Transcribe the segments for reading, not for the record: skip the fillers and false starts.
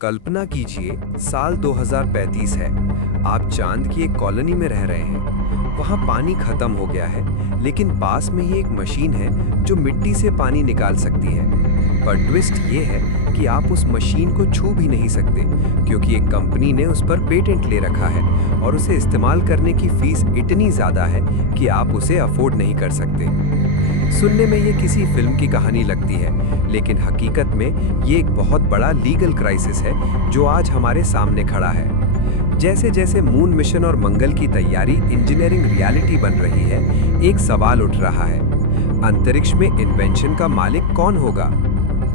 कल्पना कीजिए, साल 2035 है। आप चांद की एक कॉलोनी में रह रहे हैं। वहाँ पानी खत्म हो गया है, लेकिन पास में ही एक मशीन है जो मिट्टी से पानी निकाल सकती है। पर ट्विस्ट ये है कि आप उस मशीन को छू भी नहीं सकते, क्योंकि एक कंपनी ने उस पर पेटेंट ले रखा है और उसे इस्तेमाल करने की फीस इतनी ज़्यादा है कि आप उसे अफोर्ड नहीं कर सकते। सुनने में ये किसी फिल्म की कहानी लगती है, लेकिन हकीकत में ये एक बहुत बड़ा लीगल क्राइसिस है जो आज हमारे सामने खड़ा है। जैसे जैसे मून मिशन और मंगल की तैयारी इंजीनियरिंग रियलिटी बन रही है, एक सवाल उठ रहा है। अंतरिक्ष में इन्वेंशन का मालिक कौन होगा?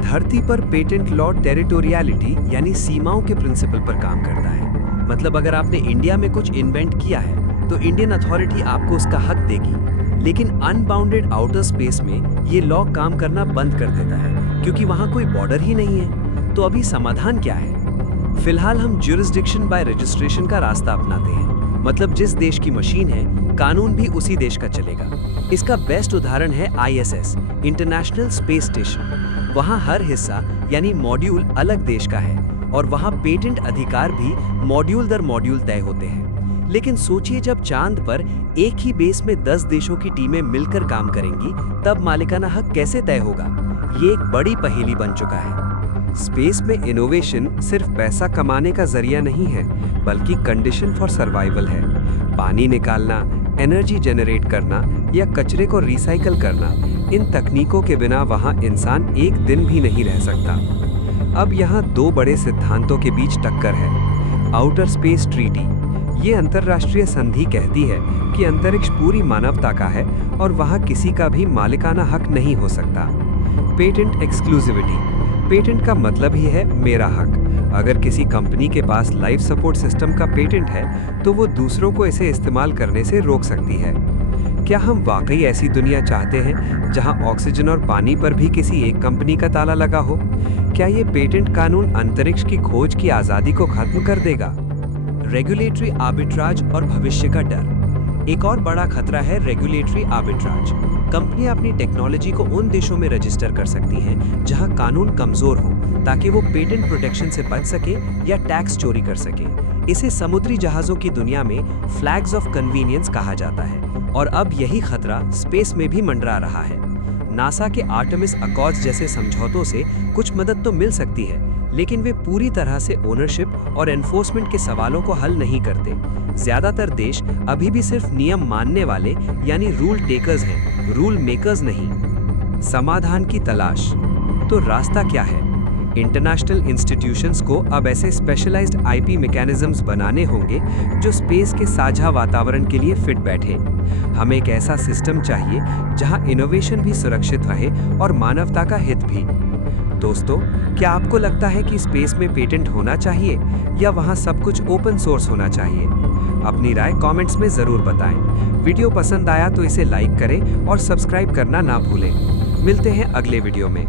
धरती पर पेटेंट लॉ टेरिटोरियलिटी यानी सीमाओं के प्रिंसिपल पर काम करता है। मतलब अगर आपने इंडिया में कुछ इन्वेंट किया है तो इंडियन अथॉरिटी आपको उसका हक देगी, लेकिन अनबाउंडेड आउटर स्पेस में ये लॉ काम करना बंद कर देता है, क्योंकि वहां कोई बॉर्डर ही नहीं है। तो अभी समाधान क्या है? फिलहाल हम ज्यूरिसडिक्शन बाय रजिस्ट्रेशन का रास्ता अपनाते हैं। मतलब जिस देश की मशीन है, कानून भी उसी देश का चलेगा। इसका बेस्ट उदाहरण है ISS, इंटरनेशनल स्पेस स्टेशन। वहां हर हिस्सा यानी मॉड्यूल अलग देश का है और वहां पेटेंट अधिकार भी मॉड्यूल दर मॉड्यूल तय होते हैं। लेकिन सोचिए, जब चांद पर एक ही बेस में 10 देशों की टीमें मिलकर काम करेंगी, तब मालिकाना हक कैसे तय होगा? ये एक बड़ी पहेली बन चुका है। स्पेस में इनोवेशन सिर्फ पैसा कमाने का जरिया नहीं है, बल्कि कंडीशन फॉर सर्वाइवल है। पानी निकालना, एनर्जी जनरेट करना या कचरे को रिसाइकल करना, इन तकनीकों के बिना वहां इंसान एक दिन भी नहीं रह सकता। अब यहाँ दो बड़े सिद्धांतों के बीच टक्कर है। आउटर स्पेस ट्रीटी, ये अंतर्राष्ट्रीय संधि कहती है कि अंतरिक्ष पूरी मानवता का है और वहां किसी का भी मालिकाना हक नहीं हो सकता। पेटेंट एक्सक्लूसिविटी, पेटेंट का मतलब ही है मेरा हक। अगर किसी कंपनी के पास लाइफ सपोर्ट सिस्टम का पेटेंट है, तो वो दूसरों को इसे इस्तेमाल करने से रोक सकती है। क्या हम वाकई ऐसी दुनिया चाहते हैं जहां ऑक्सीजन और पानी पर भी किसी एक कंपनी का ताला लगा हो? क्या ये पेटेंट कानून अंतरिक्ष की खोज की आज़ादी को खत्म कर देगा? रेगुलेटरी आर्बिट्राज और भविष्य का डर। एक और बड़ा खतरा है रेगुलेटरी आर्बिट्राज। कंपनियां अपनी टेक्नोलॉजी को उन देशों में रजिस्टर कर सकती हैं जहां कानून कमजोर हो, ताकि वो पेटेंट प्रोटेक्शन से बच सके या टैक्स चोरी कर सके। इसे समुद्री जहाजों की दुनिया में फ्लैग्स ऑफ कन्वीनियंस कहा जाता है, और अब यही खतरा स्पेस में भी मंडरा रहा है। नासा के आर्टेमिस अकॉर्ड्स जैसे समझौतों से कुछ मदद तो मिल सकती है, लेकिन वे पूरी तरह से ओनरशिप और एनफोर्समेंट के सवालों को हल नहीं करते। ज्यादातर देश अभी भी सिर्फ नियम मानने वाले यानी रूल टेकर्स हैं, रूल मेकर्स नहीं। समाधान की तलाश, तो रास्ता क्या है? इंटरनेशनल इंस्टीट्यूशंस को अब ऐसे स्पेशलाइज्ड IP मैकेनिज्म्स बनाने होंगे जो स्पेस के साझा वातावरण के लिए फिट बैठे। हमें एक ऐसा सिस्टम चाहिए जहां इनोवेशन भी सुरक्षित रहे और मानवता का हित भी। दोस्तों, क्या आपको लगता है कि स्पेस में पेटेंट होना चाहिए या वहां सब कुछ ओपन सोर्स होना चाहिए? अपनी राय कमेंट्स में जरूर बताएं। वीडियो पसंद आया तो इसे लाइक करें और सब्सक्राइब करना ना भूलें। मिलते हैं अगले वीडियो में।